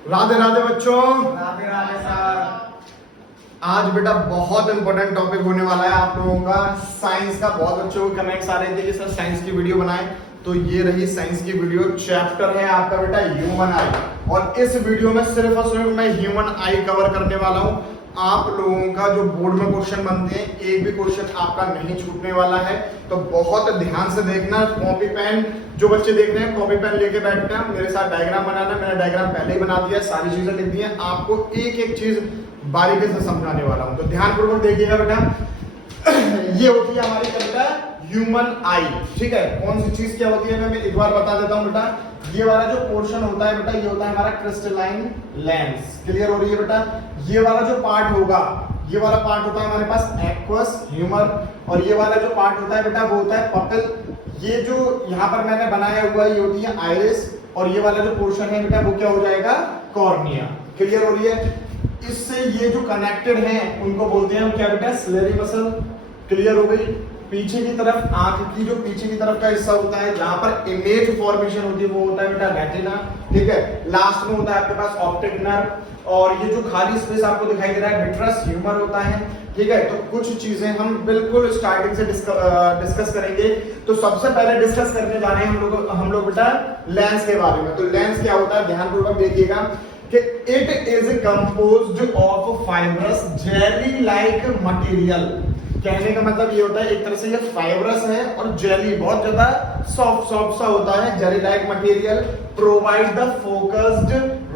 राधे राधे बच्चों। राधे राधे सर। आज बेटा बहुत इंपॉर्टेंट टॉपिक होने वाला है आप लोगों का, साइंस का। बहुत बच्चों को कमेंट्स आ रहे थे कि सर साइंस की वीडियो बनाएं, तो ये रही साइंस की वीडियो। चैप्टर है आपका बेटा ह्यूमन आई, और इस वीडियो में सिर्फ और सिर्फ मैं ह्यूमन आई कवर करने वाला हूं। आप लोगों का जो बोर्ड में क्वेश्चन बनते हैं, एक भी क्वेश्चन आपका नहीं छूटने वाला है, तो बहुत ध्यान से देखना। कॉपी पेन जो बच्चे देख रहे हैं, कॉपी पेन लेके बैठना है, मेरे साथ डायग्राम बनाना। मैंने डायग्राम पहले ही बना दिया, सारी चीजें लिख दी हैं, आपको एक एक चीज बारीकी से समझाने वाला हूं, तो ध्यानपूर्वक देखिएगा बेटा। ये होती है हमारी कविता ह्यूमन आई, ठीक है। कौन सी चीज क्या होती है मैं एक बार बता देता हूं बेटा। ये वाला जो पोर्शन होता है बेटा, ये होता है हमारा क्रिस्टलाइन लेंस। क्लियर हो रही है बेटा। ये वाला जो पार्ट होगा, ये वाला पार्ट होता है हमारे पास एक्वस ह्यूमर, और ये वाला जो पार्ट होता है बेटा वो होता है पपल। ये जो यहाँ पर मैंने बनाया हुआ है ये होती है आइरिस, और ये वाला जो पोर्शन है बेटा वो क्या हो जाएगा, कॉर्निया। क्लियर हो रही है। इससे ये जो कनेक्टेड हैं उनको बोलते हैं क्या बेटा, सिलेरी मसल। क्लियर हो गई। पीछे की तरफ, आंख की जो पीछे की तरफ का हिस्सा होता है जहां पर इमेज फॉर्मेशन होती है वो होता है बेटा रेटिना, ठीक है। लास्ट में होता है आपके पास ऑप्टिक नर्व, और ये जो खाली स्पेस आपको दिखाई दे रहा है विट्रस ह्यूमर होता है, ठीक है। तो कुछ चीजें हम बिल्कुल स्टार्टिंग से डिस्कस करेंगे। तो सबसे पहले डिस्कस करने जा रहे हैं हम लोग बेटा लेंस के बारे में। तो लेंस क्या होता है, ध्यानपूर्वक देखिएगा कि it is composed of fibrous jelly like material. कहने का मतलब ये होता है एक तरह से ये फाइब्रस है और जेली, बहुत ज्यादा सॉफ्ट सॉफ्ट सा होता है, jelly like material. Provide the focused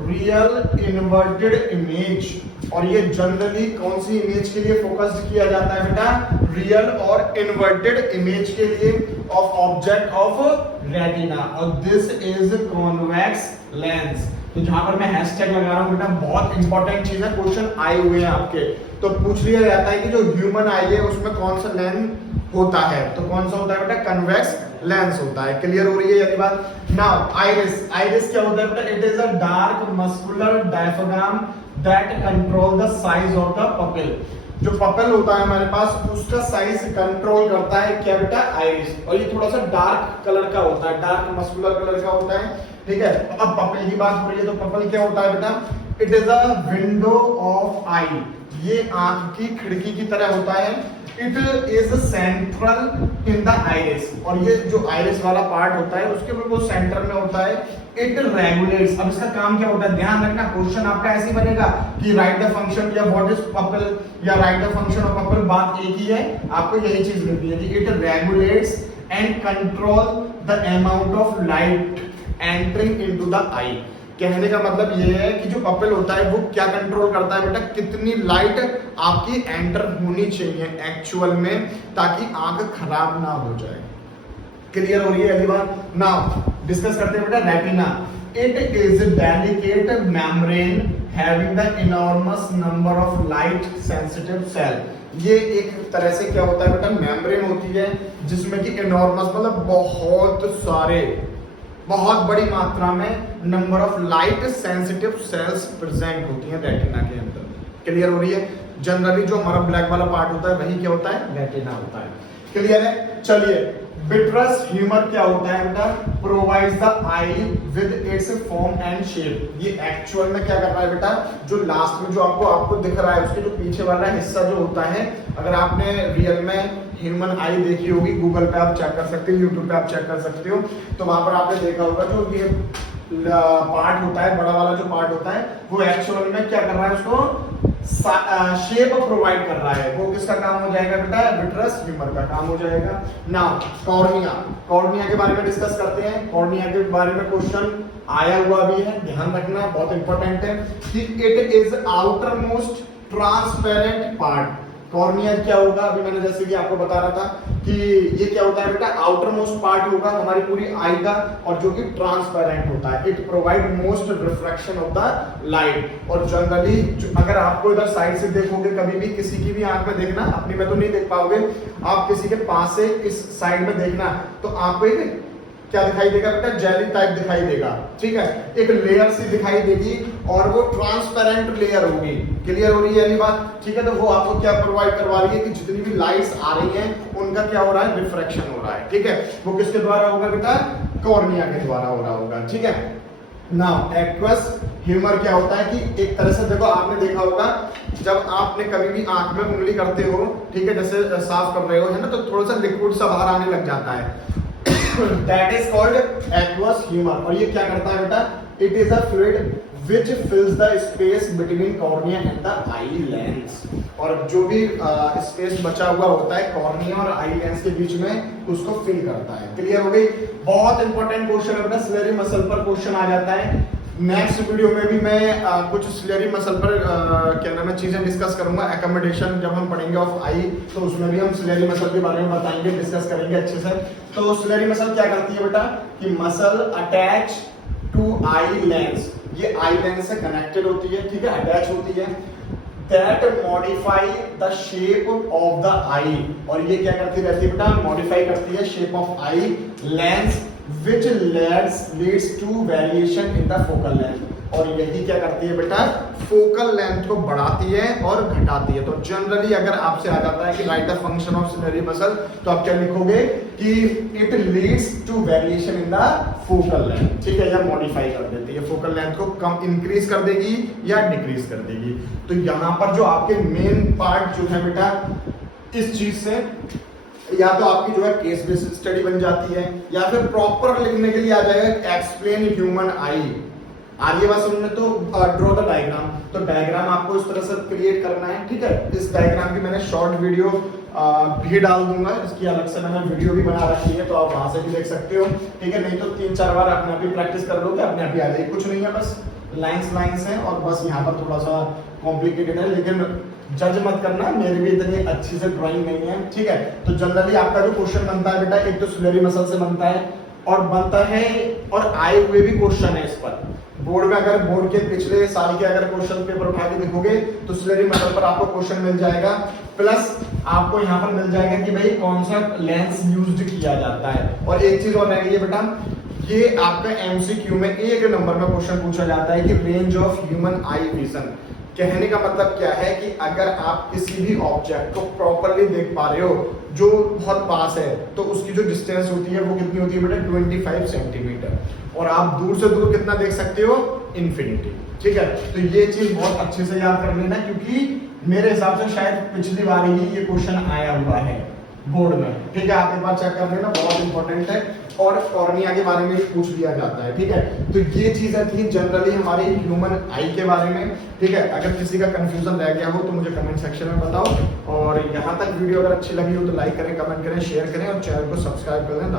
real inverted image. और ये जनरली कौन सी इमेज के लिए फोकस्ड किया जाता है बेटा, रियल और इन्वर्टेड इमेज के लिए ऑफ ऑब्जेक्ट ऑफ रेटिना, और दिस इज कॉन्वेक्स लेंस। तो जहां पर मैं हैशटैग लगा रहा हूं बेटा, बहुत इंपॉर्टेंट चीज है, क्वेश्चन आए हुए हैं आपके, तो पूछ लिया जाता है कि जो ह्यूमन आई है उसमें कौन सा लेंस होता है। तो कौन सा होता है बेटा, कन्वेक्स लेंस होता है। क्लियर हो रही है ये बात। नाउ आइरिस, आइरिस क्या होता है बेटा, it is a dark muscular diaphragm that control the size of the pupil. जो पपल होता है हमारे पास उसका साइज कंट्रोल करता है क्या बेटा, आइरिस। और ये थोड़ा सा डार्क कलर का होता है, डार्क मस्कुलर कलर का होता है, ठीक है। अब पपल की बात हो रही है, तो पपल क्या होता है बेटा, it is a window of eye. ये आंख की खिड़की की तरह होता है। It is central in the iris, और ये जो आइरिस वाला पार्ट होता है उसके बिल्कुल सेंटर में होता है। It regulates. अब इसका काम क्या होता है, ध्यान रखना, क्वेश्चन आपका ऐसे ही बनेगा कि राइट द फंक्शन या व्हाट इज पपल या right the function of purple, बात एक ही है, आपको यही चीज मिलती है कि it regulates and control the amount of light entering into the eye. कहने का मतलब ये है कि जो पपल होता है वो क्या कंट्रोल करता है बेटा, कितनी लाइट आपकी एंटर होनी चाहिए एक्चुअल में, ताकि आंख खराब ना हो जाए। क्लियर हो रही है अगली बात। नाउ डिस्कस करते हैं बेटा retina. It is delicate membrane having the enormous number of light sensitive cell. ये एक तरह से क्या होता है बेटा, मेम्ब्रेन होती है जिसमें कि इनॉर्मस मतलब बहुत सारे, बहुत बड़ी मात्रा में number of light sensitive cells present होती हैं रेटिना के अंदर। क्लियर हो रही है। जनरली जो हमारा ब्लैक वाला पार्ट होता है वही क्या होता है, रेटिना होता है। क्लियर है। चलिए, विट्रस ह्यूमर क्या होता है बेटा, provides the I with its form and shape. ये एक्चुअल में क्या कर रहा है बेटा, जो लास्ट में जो आपको दिख रहा है उसके जो पीछे वाला हिस्सा जो होता है, अगर आपने रियल में ह्यूमन आई देखी होगी, गूगल पे आप चेक कर सकते हो, यूट्यूब पे आप चेक कर सकते हो, तो वहां पर आपने देखा होगा जो ये पार्ट होता है, बड़ा वाला जो पार्ट होता है, वो एक्चुअल में क्या कर रहा है, उसको शेप प्रोवाइड कर रहा है। वो किसका काम हो जाएगा बेटा, विट्रस ह्यूमर का काम हो जाएगा। नाउ कॉर्निया, कॉर्निया के बारे में डिस्कस करते हैं। कॉर्निया के बारे में क्वेश्चन आया हुआ भी है, ध्यान रखना, बहुत इंपॉर्टेंट है कि it is outer most transparent part. Cornea क्या होगा, अभी मैंने जैसे कि आपको बता रहा था कि ये क्या होता है बेटा, आउटर मोस्ट पार्ट होगा हमारी पूरी आई का, और जो कि ट्रांसपेरेंट होता है। It provide most reflection of the light. और जनरली अगर आपको इधर साइड से देखोगे, कभी भी किसी की भी आंख में देखना, अपनी में तो नहीं देख पाओगे, आप किसी के पास से इस साइड में देखना, तो आपको एक क्या दिखाई देगा बेटा, जेली टाइप दिखाई देगा, ठीक है। एक लेयर सी दिखाई देगी और वो ट्रांसपेरेंट लेयर होगी। क्लियर हो रही है ये बात, ठीक है। तो वो आपको क्या प्रोवाइड करवा रही है कि जितनी भी लाइट्स आ रही हैं उनका क्या हो रहा है, रिफ्रैक्शन हो रहा है, ठीक है। वो किसके द्वारा होगा बेटा, कॉर्निया के द्वारा हो रहा होगा, ठीक है। नाउ एक्वस ह्यूमर क्या होता है कि एक तरह से देखो, आपने देखा होगा जब आपने कभी भी आंख में उंगली करते हो, ठीक है, जैसे साफ कर रहे हो, है ना, तो थोड़ा सा लिक्विड सा बाहर आने लग जाता है। That is called aqueous humour. और ये क्या करता है बेटा, it is a fluid which fills the space between cornea and the eye lens। और जो भी स्पेस बचा हुआ होता है कॉर्निया और आई लेंस के बीच में, उसको फिल करता है। क्लियर हो गई? बहुत इंपॉर्टेंट क्वेश्चन है बेटा, सिलेरी मसल पर क्वेश्चन आ जाता है। नेक्स्ट वीडियो में भी मैं कुछ सिलेरी मसल पर क्या नाम है चीजें डिस्कस करूंगा। एकोमोडेशन जब हम पढ़ेंगे ऑफ आई, तो उसमें भी हम सिलेरी मसल के बारे में बताएंगे, डिस्कस करेंगे अच्छे से। तो सिलेरी मसल क्या करती है बेटा कि muscle attach to eye lens, ये आई लेंस से कनेक्टेड होती है, ठीक है, अटैच होती है। That modify the shape of the eye, और ये क्या करती रहती है बेटा, मॉडिफाई करती है shape of eye lens, which leads to variation in the focal length। और यही क्या करती है बेटा, फोकल लेंथ को बढ़ाती है और घटाती है। तो जनरली अगर आपसे आ जाता है कि write the function of ciliary muscle, तो आप क्या लिखोगे कि it leads to variation in the focal length, ठीक है, या मॉडिफाई कर देती है, फोकल लेंथ को कम इंक्रीज कर देगी या डिक्रीज कर देगी। तो यहाँ पर जो आपके मेन पार्ट जो है बेटा, इस चीज से या तो आपकी जो है केस बेस्ड स्टडी बन जाती है, या फिर प्रॉपर लिखने के लिए आ जाएगा एक्सप्लेन ह्यूमन आई। आगे बात समझ में, तो ड्रॉ द डायग्राम। तो डायग्राम आपको इस तरह से क्रिएट करना है, ठीक है। इस डायग्राम की मैंने शॉर्ट वीडियो भी डाल दूंगा, इसकी अलग से मैंने वीडियो भी बना रखी है, तो आप वहां से भी देख सकते हो, ठीक है। नहीं तो 3-4 बार अपने आप ही प्रैक्टिस कर लोगे, अपने आप ही आ जाएगी। कुछ नहीं है, बस लाइंस हैं, और बस यहाँ पर थोड़ा सा कॉम्प्लिकेटेड है, लेकिन जज मत करना, मेरी भी इतनी अच्छी से ड्राइंग नहीं है, ठीक है। तो जनरली आपका जो क्वेश्चन बनता है बेटा, एक तो सिलेरी मसल से बनता है, और बनता है और आए हुए भी क्वेश्चन है इस पर बोर्ड में। अगर बोर्ड के पिछले साल के अगर क्वेश्चन पेपर उठा के देखोगे, तो सिलेरी मसल पर आपको क्वेश्चन मिल जाएगा, प्लस आपको यहाँ पर मिल जाएगा कि भाई कौन सा लेंस यूज्ड किया जाता है। और एक चीज और रह गई है बेटा, ये आपका एमसीक्यू में 1 नंबर में क्वेश्चन पूछा जाता है कि range of human eye vision. कहने का मतलब क्या है कि अगर आप किसी भी ऑब्जेक्ट को प्रॉपरली देख पा रहे हो जो बहुत पास है, तो उसकी जो डिस्टेंस होती है वो कितनी होती है बेटा, 25 सेंटीमीटर, और आप दूर से दूर कितना देख सकते हो, इन्फिनिटी, ठीक है। तो ये चीज बहुत अच्छे से याद कर लेना, क्योंकि मेरे हिसाब से शायद पिछली बार ही ये क्वेश्चन आया हुआ है बोर्ड में, ठीक है। आप एक बार चेक कर लेना, बहुत इंपॉर्टेंट है। और कॉर्निया के बारे में भी पूछ लिया जाता है, ठीक है। तो ये चीजें थी जनरली हमारी ह्यूमन आई के बारे में, ठीक है। अगर किसी का कंफ्यूजन रह गया हो तो मुझे कमेंट सेक्शन में बताओ, और यहाँ तक वीडियो अगर अच्छी लगी हो तो लाइक करें, कमेंट करें, शेयर करें, और चैनल को सब्सक्राइब कर दें।